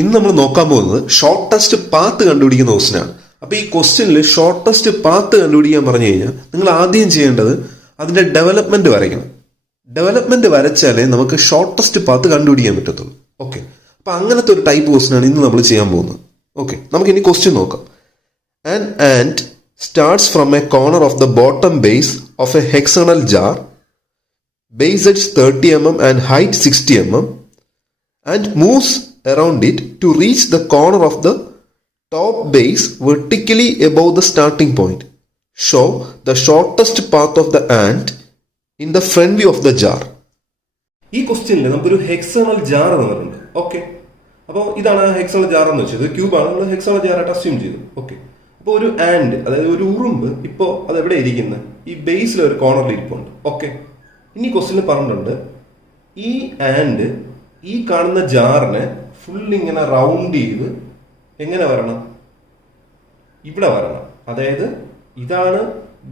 ഇന്ന് നമ്മൾ നോക്കാൻ പോകുന്നത് ഷോർട്ടസ്റ്റ് പാത്ത് കണ്ടുപിടിക്കുന്ന ക്വസ്റ്റ്യനാണ്. അപ്പോൾ ഈ ക്വസ്റ്റ്യനിൽ ഷോർട്ടസ്റ്റ് പാത്ത് കണ്ടുപിടിക്കാൻ പറഞ്ഞു കഴിഞ്ഞാൽ നിങ്ങൾ ആദ്യം ചെയ്യേണ്ടത് അതിന്റെ ഡെവലപ്മെന്റ് വരയ്ക്കണം. ഡെവലപ്മെന്റ് വരച്ചാലേ നമുക്ക് ഷോർട്ടസ്റ്റ് പാത്ത് കണ്ടുപിടിക്കാൻ പറ്റത്തുള്ളൂ. ഓക്കെ, അപ്പോൾ അങ്ങനത്തെ ഒരു ടൈപ്പ് ക്വസ്റ്റ്യനാണ് ഇന്ന് നമ്മൾ ചെയ്യാൻ പോകുന്നത്. ഓക്കെ, നമുക്ക് ഇനി ക്വസ്റ്റ്യൻ നോക്കാം. An ant starts from a corner of the bottom base of a hexagonal jar, base edge 30 mm and height 60 mm, and moves around it to reach the corner of the top base vertically above the starting point. Show the shortest path of the ant in the front view of the jar. ഈ ക്വസ്റ്റ്യനിൽ നമുക്കൊരു ഹെക്സണൽ jar എന്ന് പറയുന്നുണ്ട്. Okay, അപ്പോൾ ഇതാണ് ഹെക്സണൽ jar എന്ന് വെച്ചത്. ക്യൂബാണ്, നമ്മൾ ഹെക്സണൽ ജാറായിട്ട് അസ്യൂം ചെയ്തു. ഓക്കെ, അപ്പോൾ ഒരു ആൻഡ്, അതായത് ഒരു ഉറുമ്പ് ഇപ്പോൾ അത് എവിടെ ഇരിക്കുന്നത്? ഈ ബേസിൽ ഒരു കോർണറിൽ ഇരിപ്പുണ്ട്. ഓക്കെ, ഇനി ക്വസ്റ്റ്യനിൽ പറഞ്ഞിട്ടുണ്ട് ഈ ആൻഡ് ഈ കാണുന്ന ജാറിനെ ഫുൾ ഇങ്ങനെ റൗണ്ട് ചെയ്ത് എങ്ങനെ വരണം? ഇവിടെ വരണം. അതായത് ഇതാണ്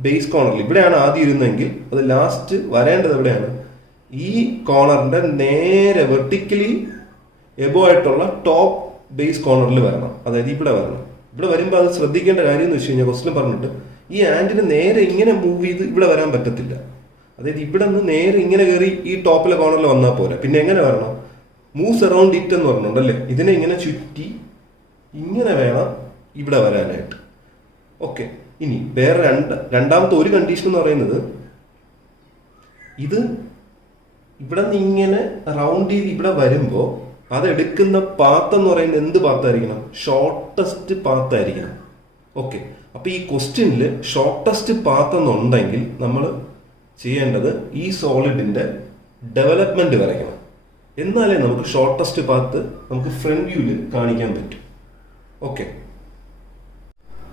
ബേസ് കോർണറിൽ, ഇവിടെയാണ് ആദ്യം ഇരുന്നെങ്കിൽ അത് ലാസ്റ്റ് വരേണ്ടത് എവിടെയാണ്? ഈ കോർണറിന്റെ നേരെ വെർട്ടിക്കലി എബോ ആയിട്ടുള്ള ടോപ്പ് ബേസ് കോർണറിൽ വരണം. അതായത് ഇവിടെ വരണം. ഇവിടെ വരുമ്പോൾ അത് ശ്രദ്ധിക്കേണ്ട കാര്യം എന്ന് വെച്ച് കഴിഞ്ഞാൽ ക്വസ്റ്റ്യൻ പറഞ്ഞിട്ട് ഈ ആൻഡിന് നേരെ ഇങ്ങനെ മൂവ് ചെയ്ത് ഇവിടെ വരാൻ പറ്റത്തില്ല. അതായത് ഇവിടെ നിന്ന് നേരെ ഇങ്ങനെ കയറി ഈ ടോപ്പിലെ കോർണറിൽ വന്നാൽ പോരാ. പിന്നെ എങ്ങനെ വരണം? മൂവ്സ് അറൗണ്ട് ഇറ്റ് എന്ന് പറഞ്ഞിട്ടുണ്ടല്ലേ, ഇതിനെ ഇങ്ങനെ ചുറ്റി ഇങ്ങനെ വേണം ഇവിടെ വരാനായിട്ട്. ഓക്കെ, ഇനി വേറെ രണ്ടാമത്തെ ഒരു കണ്ടീഷൻ എന്ന് പറയുന്നത് ഇത് ഇവിടെ നിന്ന് ഇങ്ങനെ റൗണ്ട് ചെയ്ത് ഇവിടെ വരുമ്പോൾ അതെടുക്കുന്ന പാത്ത് എന്ന് പറയുന്നത് എന്ത് പാത്തായിരിക്കണം? ഷോർട്ടസ്റ്റ് പാത്തായിരിക്കണം. ഓക്കെ, അപ്പൊ ഈ ക്വസ്റ്റ്യനിൽ ഷോർട്ടസ്റ്റ് പാത്ത് എന്നുണ്ടെങ്കിൽ നമ്മൾ ചെയ്യേണ്ടത് ഈ സോളിഡിന്റെ ഡെവലപ്മെന്റ് വരയ്ക്കണം. എന്നാലേ നമുക്ക് ഷോർട്ടസ്റ്റ് പാത്ത് നമുക്ക് ഫ്രണ്ട് വ്യൂവിൽ കാണിക്കാൻ പറ്റും. ഓക്കെ,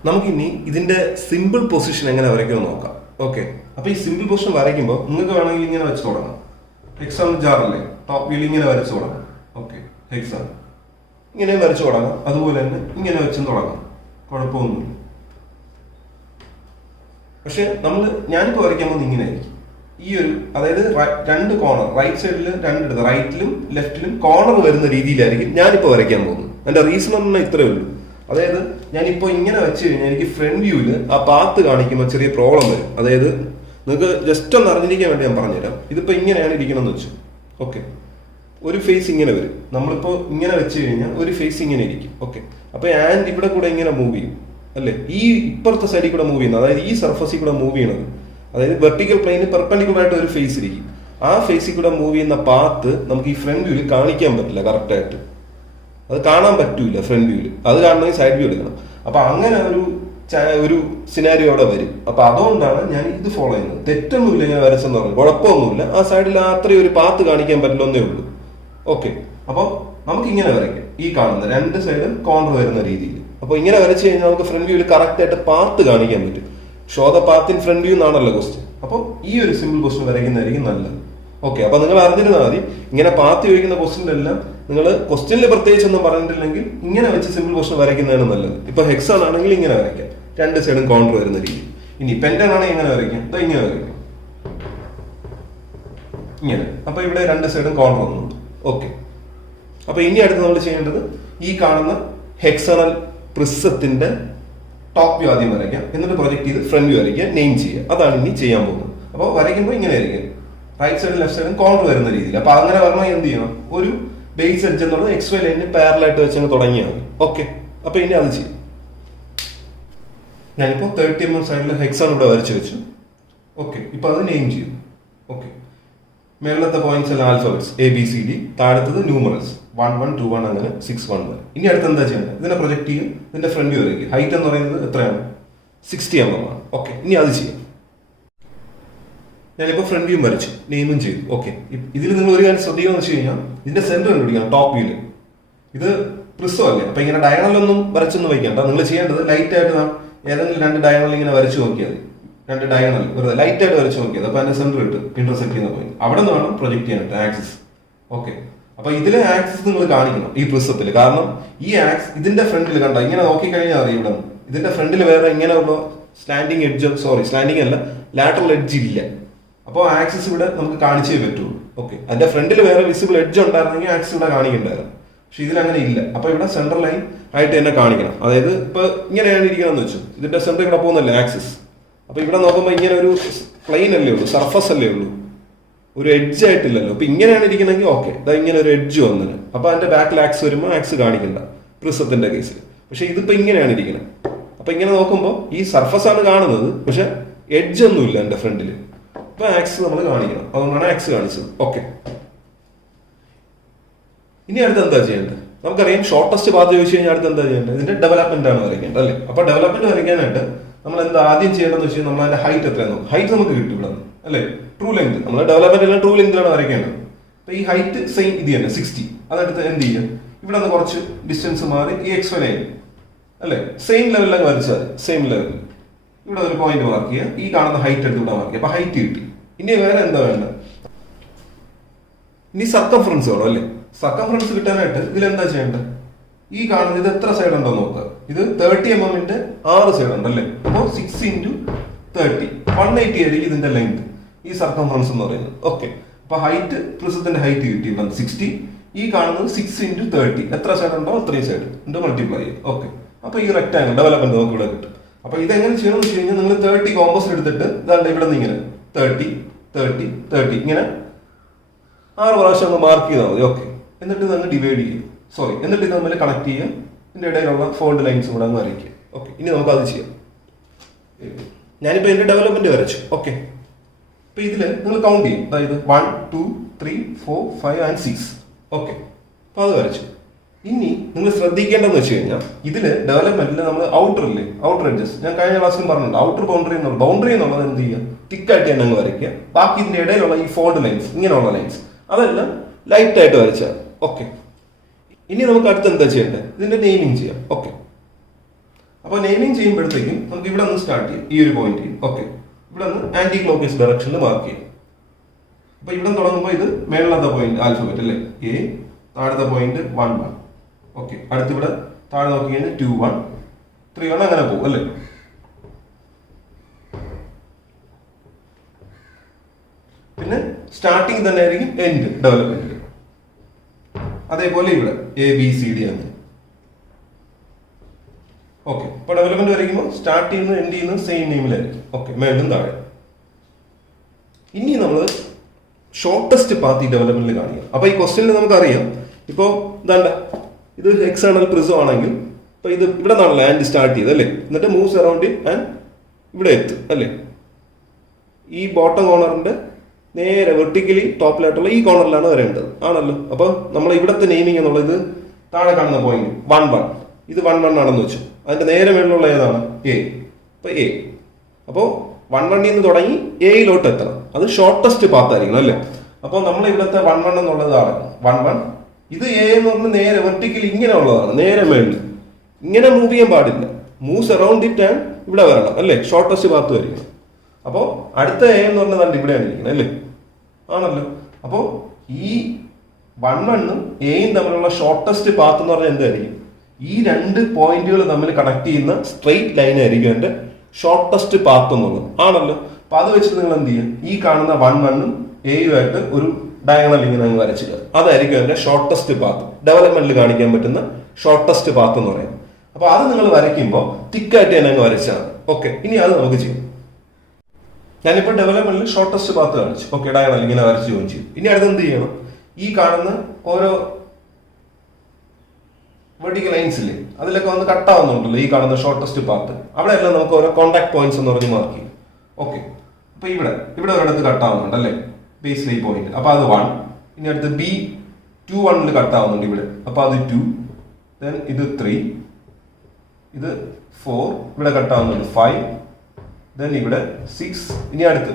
നമുക്കിനി ഇതിന്റെ സിമ്പിൾ പൊസിഷൻ എങ്ങനെ വരയ്ക്കുമെന്ന് നോക്കാം. ഓക്കെ, അപ്പൊ ഈ സിമ്പിൾ പൊസിഷൻ വരയ്ക്കുമ്പോൾ നിങ്ങൾക്ക് വേണമെങ്കിൽ ഇങ്ങനെ വെച്ച് തുടങ്ങാം. ഹെക്സാഗണൽ ജാറല്ലേ, ടോപ്പ് വ്യൂവിൽ ഇങ്ങനെ വരച്ചു തുടങ്ങാം. ഓക്കെ, ഹെക്സാഗൺ ഇങ്ങനെ വരച്ചു തുടങ്ങാം. അതുപോലെ തന്നെ ഇങ്ങനെ വെച്ചും തുടങ്ങാം, കുഴപ്പമൊന്നുമില്ല. പക്ഷെ ഞാനിപ്പോൾ വരയ്ക്കാൻ പോകുന്നത് ഇങ്ങനെ ആയിരിക്കും. ഈ ഒരു, അതായത് രണ്ട് കോർണർ, റൈറ്റ് സൈഡിൽ രണ്ടിടത്ത്, റൈറ്റിലും ലെഫ്റ്റിലും കോർണർ വരുന്ന രീതിയിലായിരിക്കും ഞാനിപ്പോൾ വരയ്ക്കാൻ പോകുന്നത്. എൻ്റെ റീസൺ പറഞ്ഞാൽ ഇത്രയേ ഉള്ളൂ. അതായത് ഞാനിപ്പോൾ ഇങ്ങനെ വെച്ച് കഴിഞ്ഞാൽ എനിക്ക് ഫ്രണ്ട് വ്യൂവിൽ ആ പാത്ത് കാണിക്കുമ്പോൾ ചെറിയ പ്രോബ്ലം വരും. അതായത് നിങ്ങൾക്ക് ജസ്റ്റ് ഒന്ന് അറിഞ്ഞിരിക്കാൻ വേണ്ടി ഞാൻ പറഞ്ഞുതരാം. ഇതിപ്പോൾ ഇങ്ങനെയാണ് ഇരിക്കണമെന്ന് വെച്ചു. ഓക്കെ, ഒരു ഫേസ് ഇങ്ങനെ വരും. നമ്മളിപ്പോൾ ഇങ്ങനെ വെച്ച് കഴിഞ്ഞാൽ ഒരു ഫേസ് ഇങ്ങനെ ഇരിക്കും. ഓക്കെ, അപ്പോൾ ആൻഡ് ഇവിടെ കൂടെ ഇങ്ങനെ മൂവ് ചെയ്യും അല്ലേ, ഈ ഇപ്പുറത്തെ സൈഡിൽ കൂടെ മൂവ് ചെയ്യുന്നത്, അതായത് ഈ സർഫസിൽ കൂടെ മൂവ് ചെയ്യണത്, അതായത് വെർട്ടിക്കൽ പ്ലെയിന് പെർപെൻഡിക്കുലർ ആയിട്ട് ഒരു ഫേസ് ഇരിക്കും. ആ ഫേസിൽ കൂടെ മൂവ് ചെയ്യുന്ന പാത്ത് നമുക്ക് ഈ ഫ്രണ്ട് വ്യൂവിൽ കാണിക്കാൻ പറ്റില്ല. കറക്റ്റായിട്ട് അത് കാണാൻ പറ്റൂല ഫ്രണ്ട് വ്യൂവിൽ. അത് കാണണമെങ്കിൽ സൈഡ് വ്യൂ എടുക്കണം. അപ്പൊ അങ്ങനെ ഒരു സിനാരിയോ അവിടെ വരും. അപ്പൊ അതുകൊണ്ടാണ് ഞാൻ ഇത് ഫോളോ ചെയ്യുന്നത്. തെറ്റൊന്നുമില്ല, ഞാൻ വരച്ചെന്ന് പറഞ്ഞു, കുഴപ്പമൊന്നുമില്ല. ആ സൈഡിൽ അത്രയും ഒരു പാത്ത് കാണിക്കാൻ പറ്റില്ലെന്നേ ഉള്ളൂ. ഓക്കെ, അപ്പോൾ നമുക്ക് ഇങ്ങനെ വരയ്ക്കാം. ഈ കാണുന്ന രണ്ട് സൈഡും കോർണർ വരുന്ന രീതിയിൽ. അപ്പോൾ ഇങ്ങനെ വരച്ചു കഴിഞ്ഞാൽ നമുക്ക് ഫ്രണ്ട് വ്യൂവിൽ കറക്റ്റ് ആയിട്ട് പാത്ത് കാണിക്കാൻ പറ്റും. Show the path in front view എന്നാണല്ലോ ക്വസ്റ്റ്യൻ. അപ്പോൾ ഈ ഒരു സിമ്പിൾ ക്വസ്റ്റ്യൻ വരയ്ക്കുന്നതായിരിക്കും നല്ലത്. ഓക്കെ, അപ്പൊ നിങ്ങൾ അറിഞ്ഞിരുന്നാൽ മതി, ഇങ്ങനെ പാത്ത് ചോദിക്കുന്ന ക്വസ്റ്റ്യനിലെല്ലാം നിങ്ങൾ ക്വസ്റ്റ്യനിൽ പ്രത്യേകിച്ച് ഒന്നും പറഞ്ഞിട്ടില്ലെങ്കിൽ ഇങ്ങനെ വെച്ച് സിമ്പിൾ ക്വസ്റ്റ്യൻ വരയ്ക്കുന്നതാണ് നല്ലത്. ഇപ്പൊ ഹെക്സാഗൺ ആണെങ്കിൽ ഇങ്ങനെ വരയ്ക്കാം, രണ്ട് സൈഡും കോർണർ വരുന്ന രീതി. ഇനി പെന്റഗൺ ആണെങ്കിൽ എങ്ങനെ വരയ്ക്കാം? ഇങ്ങനെ വരയ്ക്കാം, ഇങ്ങനെ. അപ്പൊ ഇവിടെ രണ്ട് സൈഡും കോർണർ ഒന്നുണ്ട്. ഓക്കെ, അപ്പൊ ഇനി അടുത്ത് നമ്മൾ ചെയ്യേണ്ടത് ഈ കാണുന്ന ഹെക്സാഗണൽ പ്രിസത്തിന്റെ ടോപ്പ് വ്യൂ ആദ്യം വരയ്ക്കാം, എന്നിട്ട് പ്രൊജക്ട് ചെയ്ത് ഫ്രണ്ട് വ്യൂ വരയ്ക്കുക, നെയിം ചെയ്യുക. അതാണ് ഇനി ചെയ്യാൻ പോകുന്നത്. അപ്പോൾ വരയ്ക്കുമ്പോൾ ഇങ്ങനെ ആയിരിക്കും, റൈറ്റ് സൈഡും ലെഫ്റ്റ് സൈഡും കോർണർ വരുന്ന രീതിയിൽ. അപ്പൊ അങ്ങനെ വരണമെങ്കിൽ എന്ത് ചെയ്യണം? ഒരു ബേസ് എഡ്ജ് എന്നുള്ളത് XY ലൈനിന് പാരലായിട്ട് വെച്ച് തുടങ്ങിയാൽ മതി. ഓക്കെ, അപ്പൊ ഇനി അത് ചെയ്യും. ഞാനിപ്പോ 30 mm സൈഡിൽ ഹെക്സാഗൺ ഇവിടെ വരച്ചു വെച്ചു. ഓക്കെ, ഇപ്പൊ അത് നെയിം ചെയ്തു. ഓക്കെ, മേളത്തെ പോയിന്റ്സ് എല്ലാം ആൽഫബറ്റ്സ് ABCD, താഴത്തത് ന്യൂമറൽസ് 1 1 2 1 അങ്ങനെ 6 1 വരെ. ഇനി അടുത്ത് എന്താ ചെയ്യേണ്ടത്? ഇതിനെ പ്രൊജക്ട് ചെയ്യും, ഇതിന്റെ ഫ്രണ്ട് വ്യൂ വരയ്ക്കും. ഹൈറ്റ് എന്ന് പറയുന്നത് എത്രയാണ്? 60 mm ആണ്. ഓക്കെ, ഇനി അത് ചെയ്യാം. ഞാനിപ്പോൾ ഫ്രണ്ട് വ്യൂ വരച്ചു, നെയിമും ചെയ്തു. ഓക്കെ, ഇതിൽ നിങ്ങൾ ഒരു കാര്യം ശ്രദ്ധിക്കുക വെച്ച് കഴിഞ്ഞാൽ ഇതിന്റെ സെന്റർ കണ്ടുപിടിക്കണം. ടോപ്പ് വ്യൂല് ഇത് പ്രിസം അല്ലേ, അപ്പൊ ഇങ്ങനെ ഡയഗണലൊന്നും വരച്ചൊന്നും വയ്ക്കണ്ട. നിങ്ങൾ ചെയ്യേണ്ടത് ലൈറ്റ് ആയിട്ട് ഏതെങ്കിലും രണ്ട് ഡയഗണൽ ഇങ്ങനെ വരച്ചു നോക്കിയത്, രണ്ട് ഡയഗണൽ വെറുതെ ലൈറ്റ് ആയിട്ട് വരച്ചു നോക്കിയത്. അപ്പൊ അതിന്റെ സെന്റർ ഇട്ട് ഇന്റർസെക്ട് ചെയ്യുന്ന പോയിന്റ് അവിടെ നിന്ന് വേണം പ്രൊജക്ട് ചെയ്യാനായിട്ട് ആക്സിസ്. ഓക്കെ, അപ്പൊ ഇതിലെ ആക്സിസ് നിങ്ങൾ കാണിക്കണം ഈ പ്രിസത്തിൽ. കാരണം ഈ ആക്സിസ് ഇതിന്റെ ഫ്രണ്ടിൽ കണ്ട ഇങ്ങനെ നോക്കിക്കഴിഞ്ഞാൽ അറിയാം, ഇവിടെ ഇതിന്റെ ഫ്രണ്ടിൽ വേറെ ഇങ്ങനെയുള്ള സ്ലാൻഡിങ് എഡ്ജ്, സോറി സ്ലാൻഡിങ് അല്ല, ലാറ്ററൽ എഡ്ജ് ഇല്ല. അപ്പോൾ ആക്സിസ് ഇവിടെ നമുക്ക് കാണിച്ചേ പറ്റുള്ളൂ. ഓക്കെ, അതിന്റെ ഫ്രണ്ടിൽ വേറെ വിസിബിൾ എഡ്ജ് ഉണ്ടായിരുന്നെങ്കിൽ ആക്സിസ് ഇവിടെ കാണിക്കണ്ടായിരുന്നു. പക്ഷെ ഇതിലങ്ങനെ ഇല്ല. അപ്പൊ ഇവിടെ സെൻട്രൽ ലൈൻ ആയിട്ട് തന്നെ കാണിക്കണം. അതായത് ഇപ്പൊ ഇങ്ങനെയാണ് ഇരിക്കണമെന്ന് വെച്ചു, ഇതിന്റെ സെന്റർ ഇവിടെ പോകുന്നല്ലേ ആക്സിസ്. അപ്പൊ ഇവിടെ നോക്കുമ്പോൾ ഇങ്ങനെ ഒരു പ്ലെയിൻ അല്ലേ ഉള്ളൂ, സർഫസ് അല്ലേ ഉള്ളൂ, ഒരു എഡ്ജ് ആയിട്ടില്ലല്ലോ. അപ്പൊ ഇങ്ങനെയാണ് ഇരിക്കണമെങ്കിൽ ഓക്കെ, ഇതാ ഇങ്ങനെ ഒരു എഡ്ജ് വന്നിന്. അപ്പൊ അതിന്റെ ബാക്കിൽ ആക്സ് വരുമ്പോൾ ആക്സ് കാണിക്കണ്ട പ്രിസത്തിന്റെ കേസിൽ. പക്ഷെ ഇതിപ്പോ ഇങ്ങനെയാണ് ഇരിക്കുന്നത്. അപ്പൊ ഇങ്ങനെ നോക്കുമ്പോൾ ഈ സർഫസ് ആണ് കാണുന്നത്, പക്ഷെ എഡ്ജ് ഒന്നും ഇല്ല എന്റെ ഫ്രണ്ടിൽ. അപ്പൊ ആക്സ് നമ്മൾ കാണിക്കണം, അതുകൊണ്ടാണ് ആക്സ് കാണിച്ചത്. ഓക്കെ, ഇനി അടുത്ത് എന്താ ചെയ്യേണ്ടത്? നമുക്കറിയാം ഷോർട്ടസ്റ്റ് പാത്ത് ചോദിച്ചു കഴിഞ്ഞാൽ അടുത്ത് എന്താ ചെയ്യേണ്ടത്? ഇതിന്റെ ഡെവലപ്മെന്റ് ആണ് വരയ്ക്കേണ്ടത് അല്ലേ? അപ്പൊ ഡെവലപ്മെന്റ് വരയ്ക്കാനായിട്ട് നമ്മൾ എന്താ ആദ്യം ചെയ്യേണ്ടതെന്ന് വെച്ച് കഴിഞ്ഞാൽ നമ്മൾ അതിന്റെ ഹൈറ്റ് എത്രയാണ്, ഹൈറ്റ് നമുക്ക് കിട്ടും ഇവിടെ നിന്ന് അല്ലേ? ട്രൂ ലെങ്ത്, നമ്മൾ ഡെവലപ്മെന്റ് എല്ലാം ട്രൂ ലെങ്തിലാണ് വരയ്ക്കേണ്ടത്. അപ്പൊ ഈ ഹൈറ്റ് സെയിം ഇത് തന്നെ 60. അതെടുത്ത് എന്ത് ചെയ്യുക, ഇവിടെ നിന്ന് കുറച്ച് ഡിസ്റ്റൻസ് മാറി ഈ XY ലൈൻ അല്ലെ സെയിം ലെവലിലങ്ങ് വരച്ചാൽ സെയിം ലെവലിൽ ഇവിടെ ഒരു പോയിന്റ് മാർക്ക് ചെയ്യുക, ഈ കാണുന്ന ഹൈറ്റ് എടുത്ത് ഇവിടെ മാർക്ക് ചെയ്യുക. അപ്പൊ ഹൈറ്റ് കിട്ടി. ഇനി വേറെ എന്താ വേണ്ടത്? ഇനി സർക്കംഫറൻസ് വേണം അല്ലേ? സർക്കംഫറൻസ് കിട്ടാനായിട്ട് ഇതിലെന്താ ചെയ്യേണ്ടത്? ഈ കാണുന്നത് ഇത് എത്ര സൈഡ് ഉണ്ടോ നോക്കുക. ഇത് 30 mm 6 സൈഡ് ഉണ്ട് അല്ലേ? അപ്പോൾ 6 × 30 180 ആയിരിക്കും ഇതിന്റെ ലെങ്ത്, ഈ സർക്കംഫറൻസ് എന്ന് പറയുന്നത്. ഓക്കെ, അപ്പൊ ഹൈറ്റ് പ്രിസത്തിന്റെ ഹൈറ്റ് കിട്ടി ഇവിടെ 60. ഈ കാണുന്നത് 6 × 30 എത്ര സൈഡ് ഉണ്ടോ അത്രയും സൈഡ് ഉണ്ട് മൾട്ടിപ്ലൈ ചെയ്യും. ഓക്കെ, അപ്പൊ ഈ റെക്ടാങ്കിൾ ഡെവലപ്മെന്റ് നമുക്ക് ഇവിടെ കിട്ടും. അപ്പൊ ഇതെങ്ങനെ ചെയ്യണമെന്ന് വെച്ച് കഴിഞ്ഞാൽ നിങ്ങൾ 30 കോമ്പസ് എടുത്തിട്ട് ഇതാണ്ട് ഇവിടെ നിന്ന് ഇങ്ങനെ 30 30 30 ഇങ്ങനെ 6 പ്രാവശ്യം ഒന്ന് മാർക്ക് ചെയ്താൽ മതി. ഓക്കെ, എന്നിട്ട് ഇതങ്ങ് ഡിവൈഡ് ചെയ്യും, സോറി, എന്നിട്ട് ഇത് തമ്മിൽ കണക്ട് ചെയ്യുക, ഇതിന്റെ ഇടയിലുള്ള ഫോൾഡ് ലൈൻസ് കൂടെ അങ്ങ് വരയ്ക്കുക. ഓക്കെ, ഇനി നമുക്ക് അത് ചെയ്യാം. ഞാനിപ്പോ എന്റെ ഡെവലപ്മെന്റ് വരച്ചു. ഓക്കെ, അപ്പൊ ഇതില് നിങ്ങൾ കൗണ്ട് ചെയ്യും, അതായത് 1 2 3 4 5 and 6. ഓക്കെ, അപ്പൊ അത് വരച്ചു. ഇനി നിങ്ങൾ ശ്രദ്ധിക്കേണ്ടതെന്ന് വെച്ച് കഴിഞ്ഞാൽ ഇതില് ഡെവലപ്മെന്റിൽ നമ്മൾ ഔട്ടർ ഇല്ലേ, ഔട്ടർ എഡ്ജസ്, ഞാൻ കഴിഞ്ഞ ക്ലാസ്സിലും പറഞ്ഞിട്ടുണ്ട്, ഔട്ടർ ബൗണ്ടറി എന്നുള്ളത് എന്ത് ചെയ്യുക, തിക്കായിട്ട് തന്നെ അങ്ങ് വരയ്ക്കുക. ബാക്കി ഇതിന്റെ ഇടയിലുള്ള ഈ ഫോൾഡ് ലൈൻസ്, ഇങ്ങനെയുള്ള ലൈൻസ് അതെല്ലാം ലൈറ്റ് ആയിട്ട് വരച്ചാൽ. ഓക്കെ, ഇനി നമുക്ക് അടുത്ത് എന്താ ചെയ്യേണ്ടത്? ഇതിന്റെ നെയിമിങ് ചെയ്യാം. ഓക്കെ, അപ്പൊ നെയിമിങ് ചെയ്യുമ്പോഴത്തേക്കും നമുക്ക് ഇവിടെ നിന്ന് സ്റ്റാർട്ട് ചെയ്യാം, ഈ ഒരു പോയിന്റ്. ഓക്കെ, ഇവിടെ നിന്ന് ആന്റി ക്ലോക്ക്വൈസ് ഡയറക്ഷനിൽ മാർക്ക് ചെയ്യാം. അപ്പൊ ഇവിടെ തുടങ്ങുമ്പോൾ ഇത് മേളത്തെ പോയിന്റ് ആൽഫബറ്റ് അല്ലേ, A, താഴത്തെ പോയിന്റ് 1 1. ഓക്കെ, അടുത്ത് ഇവിടെ താഴെ നോക്കി കഴിഞ്ഞാൽ 2 1 3 1 അങ്ങനെ പോകും അല്ലേ? പിന്നെ സ്റ്റാർട്ടിങ് തന്നെ ആയിരിക്കും എൻഡ് ഡെവലപ്മെന്റിൽ. അതേപോലെ ഇവിടെ ABCD അങ്ങനെ. ഓക്കെ, ഇപ്പൊ ഡെവലപ്മെന്റ് വരയ്ക്കുമ്പോൾ സ്റ്റാർട്ട് ചെയ്യുന്നത് എൻഡ് ചെയ്യുന്നത് സെയിം നെയിമിലായിരിക്കും. ഓക്കെ, മേളിലും താഴെ. ഇനി നമ്മൾ ഷോർട്ടസ്റ്റ് പാത്ത് ഈ ഡെവലപ്മെന്റിൽ കാണിക്കുക. അപ്പൊ ഈ ക്വസ്റ്റ്യനിൽ നമുക്കറിയാം, ഇപ്പോ ഇതാണ്ട ഇത് ഹെക്സാഗണൽ പ്രിസം ആണെങ്കിൽ ഇപ്പൊ ഇത് ഇവിടെ നിന്നാണ് ലാൻഡ് സ്റ്റാർട്ട് ചെയ്ത് അല്ലേ, എന്നിട്ട് മൂവ്സ് അറൌണ്ട് ആൻഡ് ഇവിടെ എത്തും അല്ലേ? ഈ ബോട്ടം കോർണറിന്റെ നേരെ വെർട്ടിക്കലി ടോപ്പിലായിട്ടുള്ള ഈ കോർണറിലാണ് വരേണ്ടത് ആണല്ലോ. അപ്പൊ നമ്മൾ ഇവിടത്തെ നെയിമിങ് എന്നുള്ളത് താഴെ കാണുന്ന പോയിന്റ് 1 1, ഇത് 1 1 ആണെന്ന് വെച്ചു. അതിന്റെ നേരെ മേളിലുള്ള ഏതാണ്? A. അപ്പൊ A. അപ്പോ 1 1 നിന്ന് തുടങ്ങി എയിലോട്ട് എത്തണം. അത് ഷോർട്ടസ്റ്റ് പാത്ത് ആയിരിക്കണം അല്ലേ? അപ്പൊ നമ്മൾ ഇവിടുത്തെ 1 1 എന്നുള്ളതാണ് 1 1. ഇത് A എന്ന് പറഞ്ഞാൽ നേരെ വെർട്ടിക്കലി ഇങ്ങനെ ഉള്ളതാണ്, നേരെ മേളിൽ. ഇങ്ങനെ മൂവ് ചെയ്യാൻ പാടില്ല, മൂവ്സ് അറൌണ്ട് ഇറ്റ് ആൻഡ് ഇവിടെ വരണം അല്ലേ? ഷോർട്ടസ്റ്റ് പാത്ത് വരികയാണ്. അപ്പോ അടുത്ത A എന്ന് പറഞ്ഞാൽ ഇവിടെയാണ് ഇരിക്കുന്നത് അല്ലേ? ആണല്ലോ. അപ്പോ ഈ 1 1 ഉം Aയും തമ്മിലുള്ള ഷോർട്ടസ്റ്റ് പാത്ത് എന്ന് പറഞ്ഞാൽ എന്തായിരിക്കും? ഈ രണ്ട് പോയിന്റുകൾ തമ്മിൽ കണക്ട് ചെയ്യുന്ന സ്ട്രെയിറ്റ് ലൈൻ ആയിരിക്കും എന്റെ ഷോർട്ടസ്റ്റ് പാത്ത് എന്നുള്ളത് ആണല്ലോ. അപ്പൊ അത് വെച്ചിട്ട് നിങ്ങൾ എന്ത് ചെയ്യും? ഈ കാണുന്ന 1 1 ഉം Aയും ആയിട്ട് ഒരു ഡയഗണൽ ഇങ്ങനെ അങ്ങ് വരച്ചിട്ട് അതായിരിക്കും എന്റെ ഷോർട്ടസ്റ്റ് പാത്ത്, ഡെവലപ്മെന്റിൽ കാണിക്കാൻ പറ്റുന്ന ഷോർട്ടസ്റ്റ് പാത്ത് എന്ന് പറയുന്നത്. അപ്പൊ അത് നിങ്ങൾ വരയ്ക്കുമ്പോൾ തിക്കായിട്ട് തന്നെ അങ്ങ് വരച്ചാൽ. ഓക്കെ, ഇനി അത് നമുക്ക് ചെയ്യാം. ഞാനിപ്പോൾ ഡെവലപ്മെന്റിൽ ഷോർട്ടസ്റ്റ് പാത്ത് കാണിച്ചു. ഓക്കെ, ഡയഗണൽ ഇങ്ങനെ വരച്ച് ജോയിൻ ചെയ്യും. ഇനി അടുത്ത് എന്ത് ചെയ്യണം? ഈ കാണുന്ന ഓരോ വെർട്ടിക്കൽ ലൈൻസ് ഇല്ലേ, അതിലൊക്കെ വന്ന് കട്ടാവുന്നുണ്ടല്ലോ ഈ കാണുന്ന ഷോർട്ടസ്റ്റ് പാത്ത്, അവിടെ എല്ലാം നമുക്ക് ഓരോ കോൺടാക്ട് പോയിന്റ്സ് എന്ന് പറഞ്ഞ് മാർക്ക് ചെയ്യും. ഓക്കെ, അപ്പൊ ഇവിടെ ഒരിടത്ത് കട്ടാവുന്നുണ്ട് അല്ലേ, ബേസ് ലൈൻ പോയിന്റ്. അപ്പൊ അത് 1. ഇനി അടുത്ത് B2 1 കട്ടാവുന്നുണ്ട് ഇവിടെ, അപ്പൊ അത് 2. ദെൻ ഇത് 3, ഇത് 4, ഇവിടെ കട്ടാവുന്നുണ്ട് 5. ദെൻ ഇവിടെ 6. ഇനി അടുത്ത്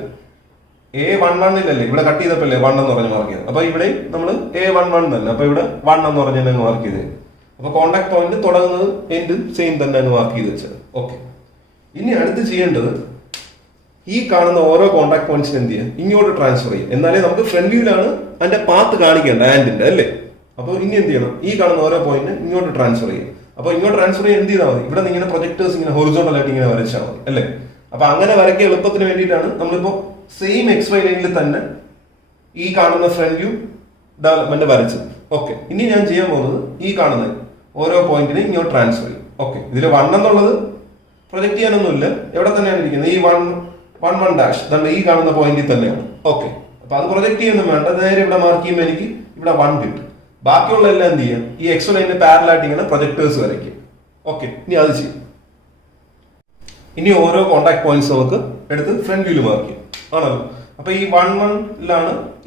A1 1 ഇവിടെ കട്ട് ചെയ്തപ്പോഴല്ലേ 1 എന്ന് പറഞ്ഞ് മാർക്ക് ചെയ്തത്. അപ്പൊ ഇവിടെ നമ്മൾ A1 1 തന്നെ, അപ്പൊ ഇവിടെ 1 എന്ന് പറഞ്ഞ് തന്നെ മാർക്ക് ചെയ്തത്. അപ്പൊ കോണ്ടാക്ട് പോയിന്റ് തുടങ്ങുന്നത് എൻഡ് സെയിം തന്നെ അങ്ങ് മാർക്ക് ചെയ്ത് വെച്ചത്. ഓക്കെ, ഇനി അടുത്ത് ചെയ്യേണ്ടത് ഈ കാണുന്ന ഓരോ കോണ്ടാക്ട് പോയിന്റ്സിന് എന്ത് ചെയ്യുക? ഇങ്ങോട്ട് ട്രാൻസ്ഫർ ചെയ്യും. എന്നാലേ നമുക്ക് ഫ്രണ്ട് വ്യൂലാണ് അതിന്റെ പാത്ത് കാണിക്കേണ്ട ആൻഡിന്റെ അല്ലേ? അപ്പൊ ഇനി എന്ത് ചെയ്യണം? ഈ കാണുന്ന ഓരോ പോയിന്റ് ഇങ്ങോട്ട് ട്രാൻസ്ഫർ ചെയ്യും. അപ്പൊ ഇങ്ങോട്ട് ട്രാൻസ്ഫർ ചെയ്യാൻ എന്ത് ചെയ്താൽ മതി? ഇവിടെ നിന്ന് ഇങ്ങനെ പ്രൊജക്ടേഴ്സ് ഇങ്ങനെ ഹൊറിസോണ്ടൽ ആയിട്ട് ഇങ്ങനെ വരച്ചാൽ മതി അല്ലേ? അപ്പൊ അങ്ങനെ വരയ്ക്കാൻ എളുപ്പത്തിന് വേണ്ടിയിട്ടാണ് നമ്മളിപ്പോ സെയിം XY ലൈനിൽ തന്നെ ഈ കാണുന്ന ഫ്രണ്ട് വ്യൂ ഡെവലപ്മെന്റ് വരച്ചത്. ഓക്കെ, ഇനി ഞാൻ ചെയ്യാൻ പോകുന്നത് ഈ കാണുന്നത് ഓരോ പോയിന്റിനെ ഇങ്ങോട്ട് ട്രാൻസ്ഫർ ചെയ്യും. ഓക്കെ, ഇതിൽ 1 എന്നുള്ളത് പ്രൊജക്ട് ചെയ്യാനൊന്നുമില്ല, എവിടെ തന്നെയാണ് ഇരിക്കുന്നത്, ഈ 1 ഡാഷ് തന്നെ ഈ കാണുന്ന പോയിന്റിൽ തന്നെയാണ്. ഓക്കെ, അപ്പൊ അത് പ്രൊജക്ട് ചെയ്യുന്നു വേണ്ട, നേരെ ഇവിടെ മാർക്ക് ചെയ്യുമ്പോൾ എനിക്ക് ഇവിടെ 1 കിട്ടും. ബാക്കിയുള്ള എല്ലാം എന്ത് ചെയ്യാം, ഈ എക്സ് ലൈനിന് പാരലായിട്ട് ഇങ്ങനെ പ്രൊജക്ടേഴ്സ് വരയ്ക്കും. ഓക്കെ, ഇനി അത് ചെയ്യും. ഇനി ഓരോ കോണ്ടാക്ട് പോയിന്റ്സ് നമുക്ക് എടുത്ത് ഫ്രണ്ട് വ്യൂല് മാർക്ക് ചെയ്യും ആണല്ലോ. അപ്പൊ ഈ 1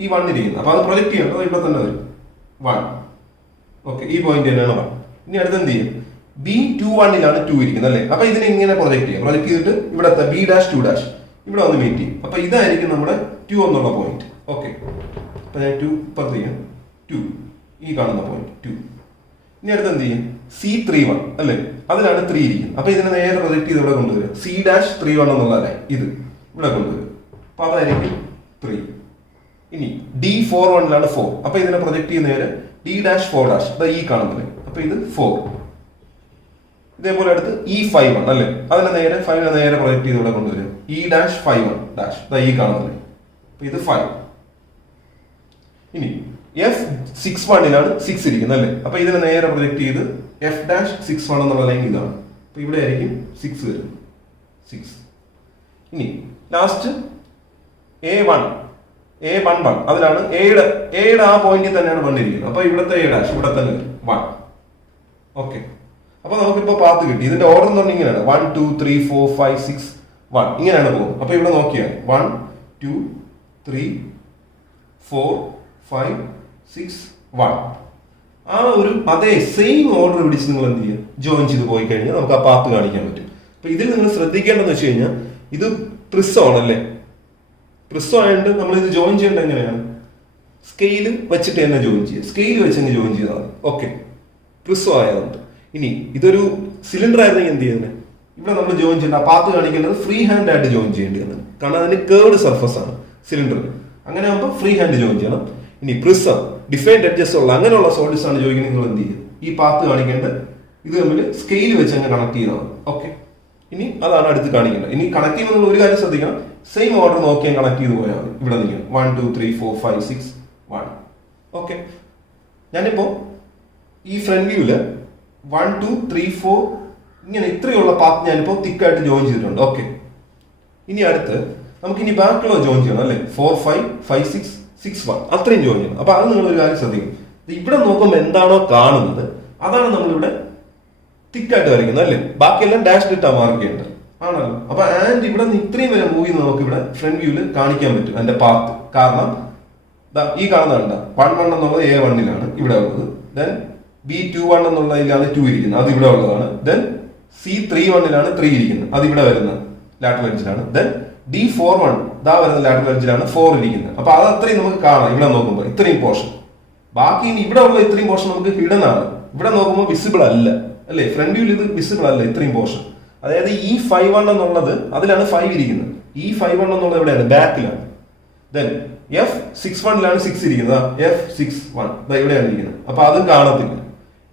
ഈ 1 ഇരിക്കുന്നത്, അപ്പൊ അത് പ്രൊജക്ട് ചെയ്യണം, ഇവിടെ തന്നെ വരും 1. ഓക്കെ, ഈ പോയിന്റ് തന്നെയാണ് 1. ഇനി അടുത്ത് എന്ത് ചെയ്യും, B21 2 ഇരിക്കുന്നത് അല്ലേ. അപ്പൊ ഇതിനെ ഇങ്ങനെ പ്രൊജക്ട് ചെയ്യാം. പ്രൊജക്ട് ചെയ്തിട്ട് ഇവിടത്തെ B'2' ഇവിടെ വന്ന് മീറ്റ് ചെയ്യും. അപ്പൊ ഇതായിരിക്കും നമ്മുടെ 2 എന്നുള്ള പോയിന്റ്. ഓക്കെ, അപ്പൊ ഞാൻ 2 ഇപ്പുറത്ത് ചെയ്യാം, 2 ഈ കാണുന്ന പോയിന്റ് 2. ഇനി അടുത്ത് എന്ത് ചെയ്യും, C31 അല്ലേ, അതിലാണ് 3 ഇരിക്കുന്നത്. അപ്പൊ ഇതിനെ നേരെ പ്രൊജക്ട് ചെയ്ത് ഇവിടെ കൊണ്ടുവരിക, C'31 എന്നുള്ളതല്ലേ ഇത് ഇവിടെ കൊണ്ടുവരും. അപ്പൊ അതായിരിക്കും 3. ഇനി D41 4. അപ്പൊ ഇതിനെ പ്രൊജക്ട് ചെയ്യുന്ന നേരെ D'4' ഈ കാണുന്നത്, അപ്പൊ ഇത് 4. ഇതേപോലെ അടുത്ത് E51 അല്ലേ, അതിനെ നേരെ 5 നേരെ പ്രൊജക്ട് ചെയ്ത് ഇവിടെ കൊണ്ടുവരും, E'51' ഈ കാണുന്നത്, അപ്പൊ ഇത് 5. ഇനി F61 6 ഇരിക്കുന്നത് അല്ലേ, അപ്പൊ ഇതിനെ നേരെ പ്രൊജക്ട് ചെയ്ത് F'61 എന്നുള്ള ലൈൻ ഇതാണ്, അപ്പൊ ഇവിടെ ആയിരിക്കും 6 വരുന്നത്, 6. ഇനി ലാസ്റ്റ് A11 അതിലാണ് എയുടെ ആ പോയിന്റിൽ തന്നെയാണ് 1 ഇരിക്കുന്നത്, അപ്പൊ ഇവിടുത്തെ A' ഇവിടെ തന്നെ 1. ഓക്കെ, അപ്പൊ നമുക്കിപ്പോ പാത്ത് കിട്ടി. ഇതിന്റെ ഓർഡർ എന്ന് പറഞ്ഞാൽ ഇങ്ങനെയാണ്, 1 2 3 4 5 6 1 ഇങ്ങനെയാണ് പോകുന്നത്. അപ്പൊ ഇവിടെ നോക്കിയാൽ 1 2 3 4 5 6 1 ആ ഒരു അതേ സെയിം ഓർഡർ പിടിച്ച് നിങ്ങൾ എന്ത് ചെയ്യുക, ജോയിൻ ചെയ്ത് പോയി കഴിഞ്ഞാൽ നമുക്ക് ആ പാത്ത് കാണിക്കാൻ പറ്റും. അപ്പൊ ഇതിൽ നിങ്ങൾ ശ്രദ്ധിക്കേണ്ടതെന്ന് വെച്ച് കഴിഞ്ഞാൽ ഇത് പ്രിസം ആണല്ലേ, പ്രിസം ആയതുകൊണ്ട് നമ്മൾ ഇത് ജോയിൻ ചെയ്യേണ്ടത് എങ്ങനെയാണ്, സ്കെയില് വെച്ചിട്ട് തന്നെ ജോയിൻ ചെയ്യുക, സ്കെയിൽ വെച്ച് തന്നെ ജോയിൻ ചെയ്താൽ. ഓക്കെ, പ്രിസം ആയതുകൊണ്ട്. ഇനി ഇതൊരു സിലിണ്ടർ ആയിരുന്നെങ്കിൽ എന്ത് ചെയ്യുന്നത്, ഇവിടെ നമ്മൾ ജോയിൻ ചെയ്യേണ്ട ആ പാത്ത് കാണിക്കേണ്ടത് ഫ്രീ ഹാൻഡ് ആയിട്ട് ജോയിൻ ചെയ്യേണ്ടതാണ്, കാരണം അതിന് കേർഡ് സർഫസ് ആണ് സിലിണ്ടർ. അങ്ങനെ ആകുമ്പോൾ ഫ്രീ ഹാൻഡ് ജോയിൻ ചെയ്യണം. ഇനി പ്രിസം ഡിഫൈൻഡ് എഡ്ജസ് ഉള്ള അങ്ങനെയുള്ള സോളിഡ്സ് ആണ് ചോദിക്കുന്നത്, നിങ്ങൾ എന്ത് ചെയ്യും, ഈ പാത്ത് കാണിക്കേണ്ടത് ഇത് തമ്മിൽ സ്കെയിൽ വെച്ച് അങ്ങ് കണക്ട് ചെയ്താൽ. ഓക്കെ, ഇനി അതാണ് അടുത്ത് കാണിക്കേണ്ടത്. ഇനി കണക്ട് ചെയ്യുമ്പോൾ ഒരു കാര്യം ശ്രദ്ധിക്കണം, സെയിം ഓർഡർ നോക്കിയാൽ കണക്ട് ചെയ്ത് പോയാൽ മതി. ഇവിടെ നിൽക്കണം 1 2 3 4 5 6 1. ഓക്കെ, ഞാനിപ്പോ ഈ ഫ്രണ്ട് വ്യൂല് 1 2 3 4 ഇങ്ങനെ ഇത്രയുള്ള പാത്ത് ഞാനിപ്പോ തിക്കായിട്ട് ജോയിൻ ചെയ്തിട്ടുണ്ട്. ഓക്കെ, ഇനി അടുത്ത് നമുക്ക് ഇനി ബാക്കിയുള്ള ജോയിൻ ചെയ്യണം അല്ലെ, 4 5 5 6 6 1 അത്രയും ജോയിൻ ചെയ്യണം. അപ്പൊ അത് നിങ്ങൾ ഒരു കാര്യം ശ്രദ്ധിക്കും, ഇവിടെ നോക്കുമ്പോൾ എന്താണോ കാണുന്നത് അതാണ് നമ്മളിവിടെ തിക്കായിട്ട് വരയ്ക്കുന്നത് അല്ലേ, ബാക്കിയെല്ലാം ഡാഷ് ഇട്ടാ മാർക്ക് ചെയ്യേണ്ടത് ആണല്ലോ. അപ്പൊ ആൻഡ് ഇവിടെ നിന്ന് ഇത്രയും വരെ മൂവ് ചെയ്യുന്ന നമുക്ക് ഇവിടെ ഫ്രണ്ട് വ്യൂല് കാണിക്കാൻ പറ്റും അതിന്റെ പാത്ത്. കാരണം ഈ കാണുന്നുണ്ട് 1 1 എന്നുള്ളത് A1 ഇവിടെ ഉള്ളത്, ദെൻ B21 എന്നുള്ളതിലാണ് 2 ഇരിക്കുന്നത്, അത് ഇവിടെ ഉള്ളതാണ്. ദെൻ C31 3 ഇരിക്കുന്നത്, അത് ഇവിടെ വരുന്ന ലാറ്ററൽ എഡ്ജിലാണ്. ദെൻ D41 വരുന്ന ലാറ്ററൽ എഡ്ജിലാണ് 4 ഇരിക്കുന്നത്. അപ്പൊ അത് അത്രയും നമുക്ക് കാണാം ഇവിടെ നോക്കുമ്പോൾ, ഇത്രയും പോർഷൻ. ബാക്കി ഇനി ഇവിടെ ഉള്ള ഇത്രയും പോർഷൻ നമുക്ക് ഹിഡൻ ആണ്, ഇവിടെ നോക്കുമ്പോൾ വിസിബിൾ അല്ല അല്ലെ, ഫ്രണ്ട് വ്യൂവിൽ ഇത് വിസിബിൾ അല്ല ഇത്രയും പോർഷൻ. അതായത് E51 എന്നുള്ളത് അതിലാണ് 5 ഇരിക്കുന്നത്, E51 എന്നുള്ളത് എവിടെയാണ്, ബാക്കിലാണ്. ദെൻ F61 6 ഇരിക്കുന്നത്, F61 ഇവിടെയാണ് ഇരിക്കുന്നത്, അപ്പൊ അത് കാണത്തില്ല.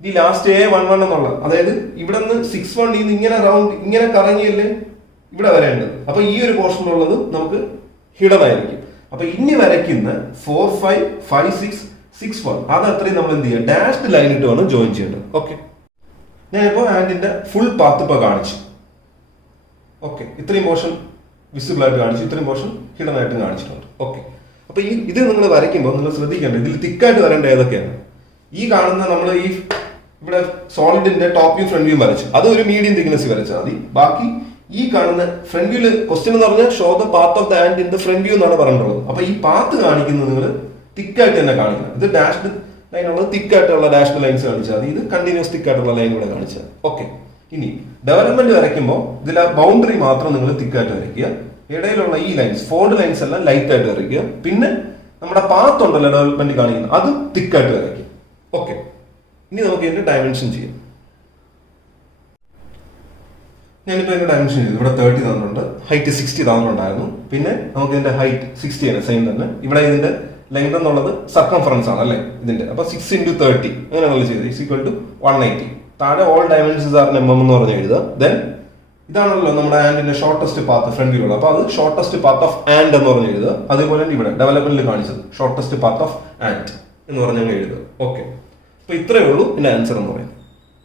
ഈ ലാസ്റ്റ് A11 എന്നുള്ള, അതായത് ഇവിടെ നിന്ന് 61 ഇങ്ങനെ റൗണ്ട് ഇങ്ങനെ കറങ്ങിയല്ലേ ഇവിടെ വരേണ്ടത്, അപ്പൊ ഈ ഒരു പോർഷനിലുള്ളത് നമുക്ക് ഹിഡൻ ആയിരിക്കും. അപ്പൊ ഇനി വരയ്ക്കുന്ന 4 5 5 6 6 1 അത് അത്രയും നമ്മൾ എന്ത് ചെയ്യുക, ഡാഷ്ഡ് ലൈൻ ഇട്ട് വേണം ജോയിൻ ചെയ്യേണ്ടത്. ഓക്കെ, ഞാനിപ്പോ ഹാൻഡിന്റെ ഫുൾ പാത്ത് ഇപ്പൊ കാണിച്ചു. ഓക്കെ, ഇത്രയും പോർഷൻ വിസിബിൾ ആയിട്ട് കാണിച്ചു, ഇത്രയും പോർഷൻ ഹിഡൻ ആയിട്ട് കാണിച്ചിട്ടുണ്ട്. ഓക്കെ, അപ്പൊ ഇത് നിങ്ങൾ വരയ്ക്കുമ്പോൾ നിങ്ങൾ ശ്രദ്ധിക്കേണ്ടത് ഇതിൽ തിക്കായിട്ട് വരേണ്ട ഏതൊക്കെയാണ്. ഈ കാണുന്ന നമ്മൾ ഈ ഇവിടെ സോളിഡിന്റെ ടോപ്പ് വ്യൂ ഫ്രണ്ട് വ്യൂ വരച്ചു, അത് ഒരു മീഡിയം തിക്നെസ് വരച്ചാൽ മതി. ബാക്കി ഈ കാണുന്ന ഫ്രണ്ട് വ്യൂല് ക്വസ്റ്റ്യൻ എന്ന് പറഞ്ഞാൽ show the path of the hand in the front view എന്നാണ് പറഞ്ഞിട്ടുള്ളത്. അപ്പൊ ഈ പാത്ത് കാണിക്കുന്നത് നിങ്ങൾ തിക്കായിട്ട് തന്നെ കാണിക്കണം. ഇത് ഡാഷ്ഡ് ലൈൻ ഉള്ളത് തിക്കായിട്ടുള്ള ഡാഷ്ഡ് ലൈൻസ് കാണിച്ചാൽ മതി, ഇത് കണ്ടിന്യൂസ് തിക്കായിട്ടുള്ള ലൈൻ കൂടെ കാണിച്ചാൽ. ഓക്കെ, ഇനി ഡെവലപ്മെന്റ് വരയ്ക്കുമ്പോൾ ഇതിൽ ആ ബൗണ്ടറി മാത്രം നിങ്ങൾ തിക്കായിട്ട് വരയ്ക്കുക, ഇടയിലുള്ള ഈ ലൈൻസ് ഫോർഡ് ലൈൻസ് എല്ലാം ലൈറ്റ് ആയിട്ട് വരയ്ക്കുക. പിന്നെ നമ്മുടെ പാത്ത് ഉണ്ടല്ലോ ഡെവലപ്മെന്റ് കാണിക്കുന്നത്, അത് തിക്കായിട്ട് വരയ്ക്കുക. ഓക്കെ, ഇനി നമുക്ക് ഇതിന്റെ ഡയമെൻഷൻ ചെയ്യാം. ഞാനിപ്പോ ഇതിന്റെ ഡയമെൻഷൻ ചെയ്തു. ഇവിടെ 30 തന്നിട്ടുണ്ട്, ഹൈറ്റ് 60 തന്നിട്ടുണ്ടായിരുന്നു. പിന്നെ നമുക്ക് ഇതിന്റെ ഹൈറ്റ് 60 ആണ്, സെയിം തന്നെ. ഇവിടെ ഇതിന്റെ ലെങ്ത് എന്നുള്ളത് സർക്കംഫറൻസ് ആണ് അല്ലെ ഇതിന്റെ, അപ്പൊ 6 × 30 അങ്ങനെയാണ് ചെയ്തത്, = 180. താഴെ ഓൾ ഡയമെൻഷൻസ് ആർ mm എന്ന് പറഞ്ഞ് എഴുതുക. ദെൻ ഇതാണല്ലോ നമ്മുടെ ആൻഡിന്റെ ഷോർട്ടസ്റ്റ് പാത്ത് ഫ്രണ്ട് വ്യൂള്ള, അപ്പൊ അത് ഷോർട്ടസ്റ്റ് പാത്ത് ഓഫ് ആൻഡ് എന്ന് പറഞ്ഞ് എഴുതുക. അതുപോലെ ഇവിടെ ഡെവലപ്മെന്റിൽ കാണിച്ചത് ഷോർട്ടസ്റ്റ് പാത്ത് ഓഫ് ആൻഡ്. എന്ന് പറഞ്ഞാൽ എഴുതുക. ഓക്കെ, അപ്പൊ ഇത്രയേ ഉള്ളൂ ഇതിന്റെ ആൻസർ എന്ന് പറയുന്നത്.